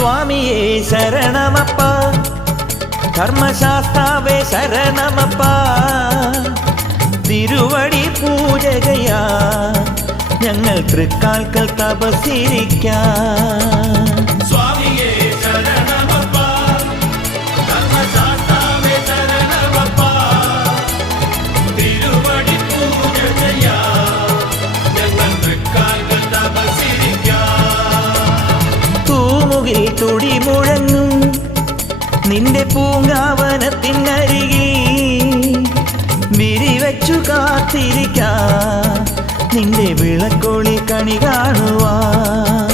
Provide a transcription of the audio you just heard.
സ്വാമിയേ ശരണമപ്പ, ധർമ്മശാസ്താവേ ശരണമപ്പ, തിരുവടി പൂജകയാ ഞങ്ങൾ തൃക്കാൽക്കൽ തപസ്സിരിക്കാം. സ്വാമിയേ ശരണമപ്പ, ധർമ്മശാസ്താവേ ശരണമപ്പ, തിരുവടി പൂജകയാ ഞങ്ങൾ തൃക്കാൽക്കൽ തപസ്സിരിക്കാം. തൂമുകിൽ തുടി മുഴങ്ങും നിന്റെ പൂങ്കാവനത്തിനരികിൽ വിരിവച്ചു കാത്തിരിക്കാം നിന്റെ വിളക്കൊളി കണി കാണുവാൻ.